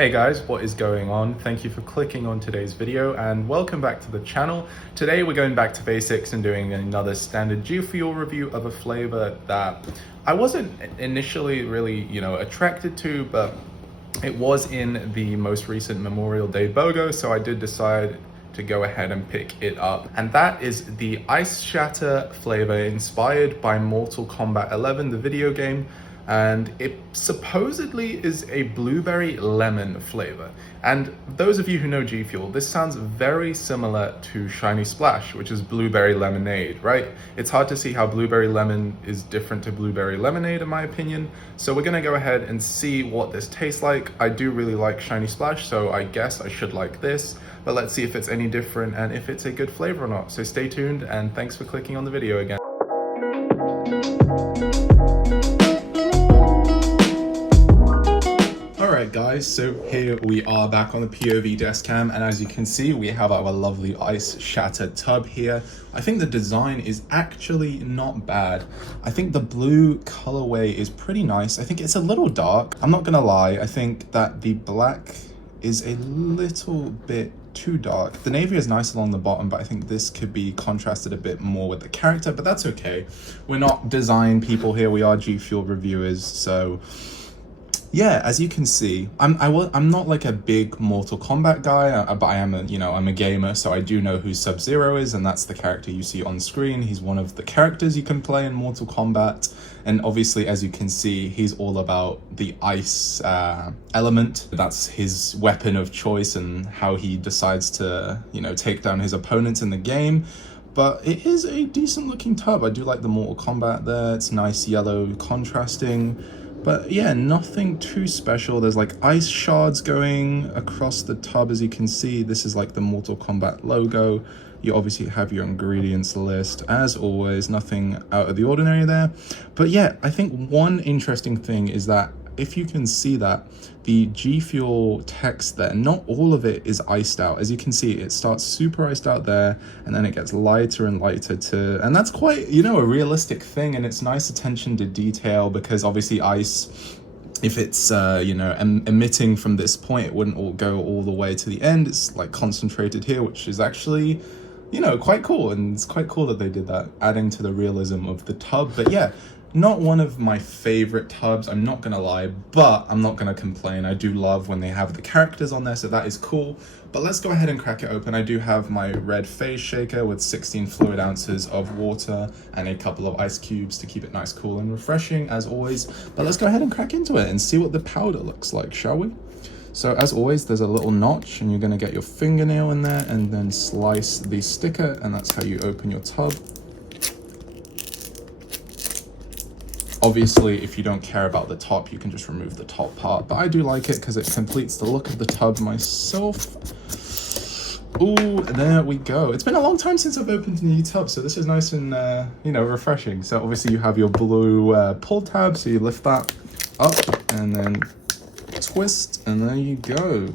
Hey guys, what is going on? Thank you for clicking on today's video and welcome back to the channel. Today we're going back to basics and doing another standard GFUEL review of a flavor that I wasn't initially really, attracted to, but it was in the most recent Memorial Day BOGO, so I did decide to go ahead and pick it up. And that is the Ice Shatter flavor inspired by Mortal Kombat 11, the video game. And it supposedly is a blueberry lemon flavor. And those of you who know GFUEL, this sounds very similar to Shiny Splash, which is blueberry lemonade, right? It's hard to see how blueberry lemon is different to blueberry lemonade in my opinion. So we're gonna go ahead and see what this tastes like. I do really like Shiny Splash, so I guess I should like this, but let's see if it's any different and if it's a good flavor or not. So stay tuned and thanks for clicking on the video again. Alright guys, so here we are back on the POV desk cam, and as you can see we have our lovely Ice Shatter tub here. I think the design is actually not bad. I think the blue colorway is pretty nice. I think it's a little dark. I'm not gonna lie, I think that the black is a little bit too dark. The navy is nice along the bottom, but I think this could be contrasted a bit more with the character, but that's okay. We're not design people here, we are GFUEL reviewers, so yeah, as you can see, I'm not like a big Mortal Kombat guy, but I am I'm a gamer, so I do know who Sub-Zero is, and that's the character you see on screen. He's one of the characters you can play in Mortal Kombat, and obviously, as you can see, he's all about the ice element. That's his weapon of choice and how he decides to, take down his opponents in the game. But it is a decent looking tub. I do like the Mortal Kombat there. It's nice yellow contrasting. But yeah, nothing too special. There's like ice shards going across the tub, as you can see. This is like the Mortal Kombat logo. You obviously have your ingredients list. As always, nothing out of the ordinary there. But yeah, I think one interesting thing is that if you can see that the GFUEL text there, not all of it is iced out. As you can see, it starts super iced out there and then it gets lighter and lighter and that's quite, a realistic thing, and it's nice attention to detail, because obviously ice, if it's emitting from this point, it wouldn't all go all the way to the end. It's like concentrated here, which is actually quite cool, and it's quite cool that they did that, adding to the realism of the tub. But yeah, not one of my favorite tubs, I'm not gonna lie, but I'm not gonna complain. I do love when they have the characters on there, so that is cool. But let's go ahead and crack it open. I do have my red phase shaker with 16 fluid ounces of water and a couple of ice cubes to keep it nice, cool, and refreshing as always. But let's go ahead and crack into it and see what the powder looks like, shall we? So as always, there's a little notch, and you're gonna get your fingernail in there and then slice the sticker, and that's how you open your tub. Obviously, if you don't care about the top, you can just remove the top part, but I do like it because it completes the look of the tub myself. Ooh, there we go. It's been a long time since I've opened a new tub, so this is nice and, refreshing. So obviously you have your blue pull tab, so you lift that up and then twist, and there you go.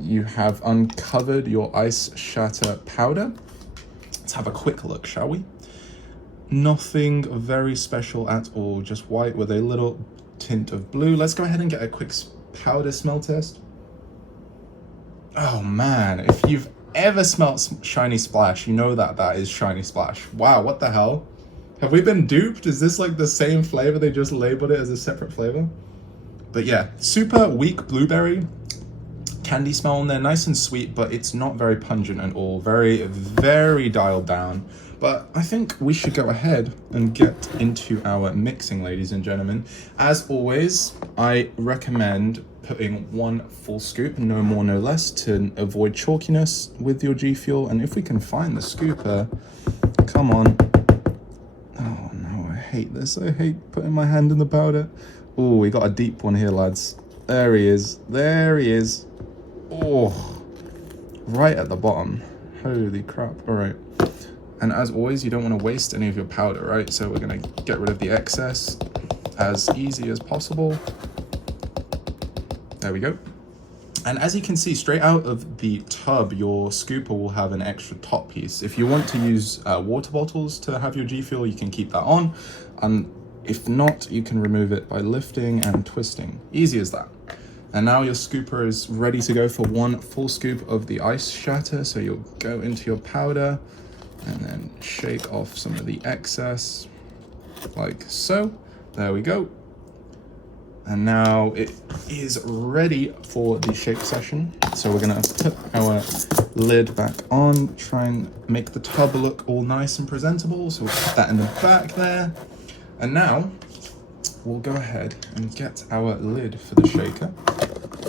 You have uncovered your Ice Shatter powder. Let's have a quick look, shall we? Nothing very special at all, just white with a little tint of blue. Let's go ahead and get a quick powder smell test. Oh man, if you've ever smelt Shiny Splash, you know that that is Shiny Splash. Wow, what the hell? Have we been duped? Is this like the same flavor? They just labeled it as a separate flavor? But yeah, super weak blueberry candy smell in there, nice and sweet, but it's not very pungent at all. Very, very dialed down. But I think we should go ahead and get into our mixing, ladies and gentlemen. As always, I recommend putting one full scoop, no more, no less, to avoid chalkiness with your GFUEL. And if we can find the scooper, come on. Oh no, I hate this. I hate putting my hand in the powder. Oh, we got a deep one here, lads. There he is. There he is. Oh, right at the bottom. Holy crap. All right. And as always, you don't want to waste any of your powder, right? So we're going to get rid of the excess as easy as possible. There we go. And as you can see, straight out of the tub, your scooper will have an extra top piece. If you want to use water bottles to have your GFUEL, you can keep that on. If not, you can remove it by lifting and twisting. Easy as that. And now your scooper is ready to go for one full scoop of the ice shatter. So you'll go into your powder and then shake off some of the excess, like so. There we go. And now it is ready for the shake session. So we're gonna put our lid back on, try and make the tub look all nice and presentable. So we'll put that in the back there. And now we'll go ahead and get our lid for the shaker.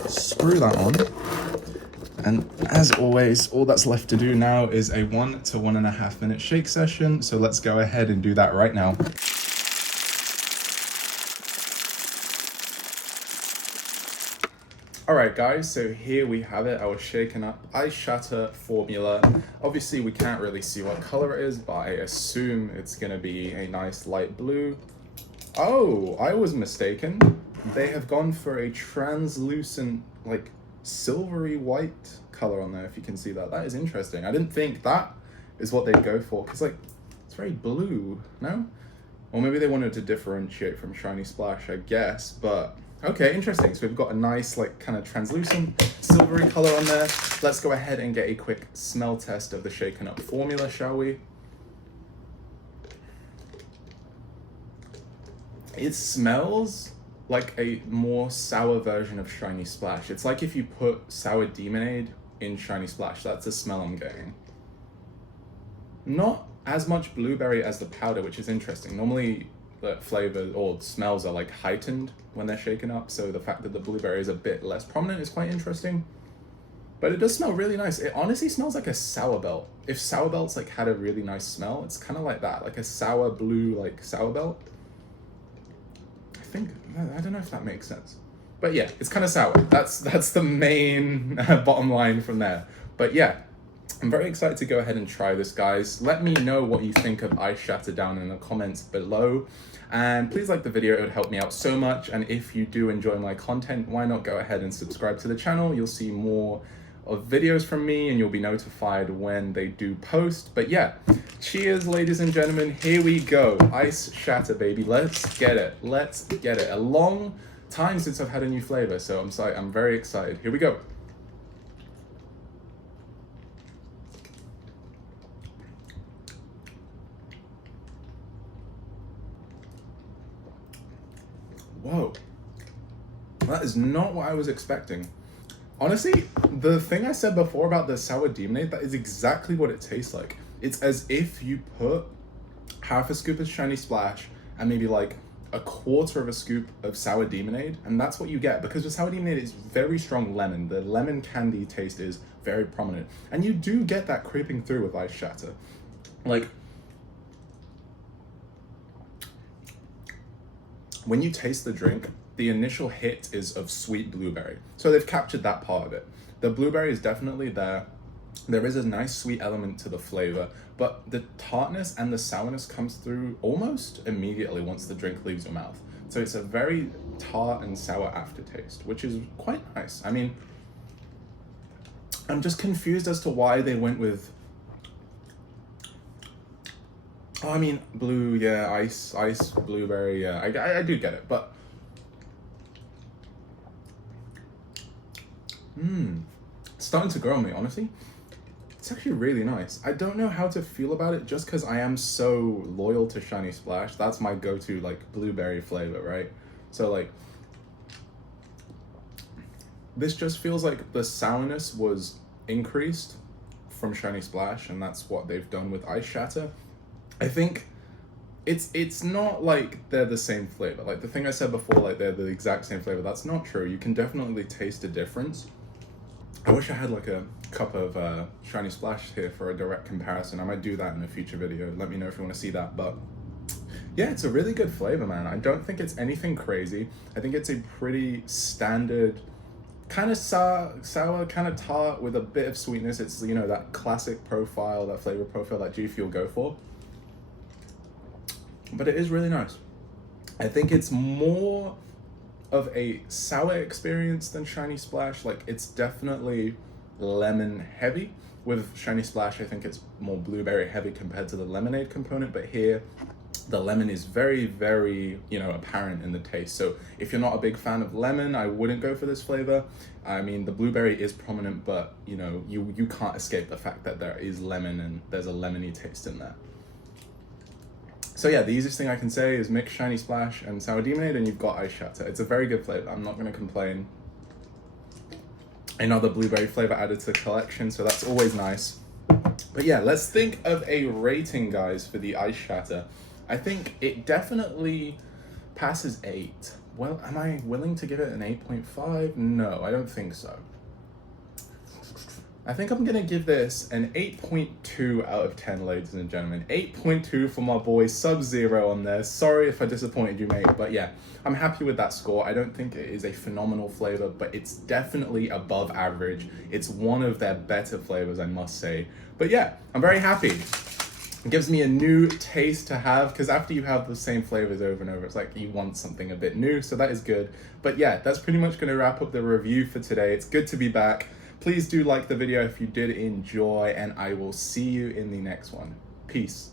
Screw that on. And as always, all that's left to do now is a 1 to 1.5 minute shake session. So let's go ahead and do that right now. All right, guys, so here we have it, our shaken up ice shatter formula. Obviously, we can't really see what color it is, but I assume it's gonna be a nice light blue. Oh, I was mistaken. They have gone for a translucent, like silvery white color on there, if you can see that. That is interesting. I didn't think that is what they'd go for, because like, it's very blue, no? Or maybe they wanted to differentiate from Shiny Splash, I guess, but okay, interesting. So we've got a nice, like, kind of translucent, silvery color on there. Let's go ahead and get a quick smell test of the shaken up formula, shall we? It smells like a more sour version of Shiny Splash. It's like if you put sour Demonade in Shiny Splash. That's the smell I'm getting. Not as much blueberry as the powder, which is interesting. Normally, the flavors or smells are like heightened when they're shaken up, so the fact that the blueberry is a bit less prominent is quite interesting. But it does smell really nice. It honestly smells like a sour belt. If sour belts like had a really nice smell, it's kind of like that, like a sour blue, like sour belt. I don't know if that makes sense, but yeah, it's kind of sour. That's the main bottom line from there. But yeah, I'm very excited to go ahead and try this, guys. Let me know what you think of Ice Shatter down in the comments below. And please like the video, it would help me out so much. And if you do enjoy my content, why not go ahead and subscribe to the channel? You'll see more of videos from me and you'll be notified when they do post. But yeah, cheers, ladies and gentlemen. Here we go. Ice Shatter, baby. Let's get it. Let's get it. A long time since I've had a new flavor, so I'm very excited. Here we go. Whoa, that is not what I was expecting. Honestly, the thing I said before about the sour Demonade, that is exactly what it tastes like. It's as if you put half a scoop of Shiny Splash and maybe like a quarter of a scoop of sour Demonade, and that's what you get, because the sour Demonade is very strong lemon. The lemon candy taste is very prominent, and you do get that creeping through with Ice Shatter. Like, when you taste the drink, the initial hit is of sweet blueberry. So they've captured that part of it. The blueberry is definitely there. There is a nice sweet element to the flavor, but the tartness and the sourness comes through almost immediately once the drink leaves your mouth. So it's a very tart and sour aftertaste, which is quite nice. I mean, I'm just confused as to why they went with, oh, I mean, blue, yeah, ice, blueberry, yeah, I do get it, but it's starting to grow on me, honestly. It's actually really nice. I don't know how to feel about it just because I am so loyal to Shiny Splash. That's my go-to, like, blueberry flavor, right? So, like, this just feels like the sourness was increased from Shiny Splash, and that's what they've done with Ice Shatter. I think it's not like they're the same flavor. Like the thing I said before, like they're the exact same flavor, that's not true. You can definitely taste a difference. I wish I had like a cup of Shiny Splash here for a direct comparison. I might do that in a future video. Let me know if you want to see that. But yeah, it's a really good flavor, man. I don't think it's anything crazy. I think it's a pretty standard, kind of sour, kind of tart with a bit of sweetness. It's, you know, that classic profile, that flavor profile that G Fuel go for. But it is really nice. I think it's more of a sour experience than Shiny Splash. Like, it's definitely lemon heavy. With Shiny Splash, I think it's more blueberry heavy compared to the lemonade component, but here The lemon is very, very, you know, apparent in the taste. So if you're not a big fan of lemon, I wouldn't go for this flavor. I mean, the blueberry is prominent, but you know, you can't escape the fact that there is lemon and there's a lemony taste in there. So yeah, the easiest thing I can say is mix Shiny Splash and Sour Demonade and you've got Ice Shatter. It's a very good flavor, I'm not gonna complain. Another blueberry flavor added to the collection, so that's always nice. But yeah, let's think of a rating, guys, for the Ice Shatter. I think it definitely passes 8. Well, am I willing to give it an 8.5? No, I don't think so. I think I'm gonna give this an 8.2 out of 10, ladies and gentlemen. 8.2 for my boy Sub-Zero on there. Sorry if I disappointed you, mate, but yeah, I'm happy with that score. I don't think it is a phenomenal flavor, but it's definitely above average. It's one of their better flavors, I must say. But yeah, I'm very happy. It gives me a new taste to have, because after you have the same flavors over and over, it's like you want something a bit new, so that is good. But yeah, that's pretty much going to wrap up the review for today. It's good to be back. Please do like the video if you did enjoy, and I will see you in the next one. Peace.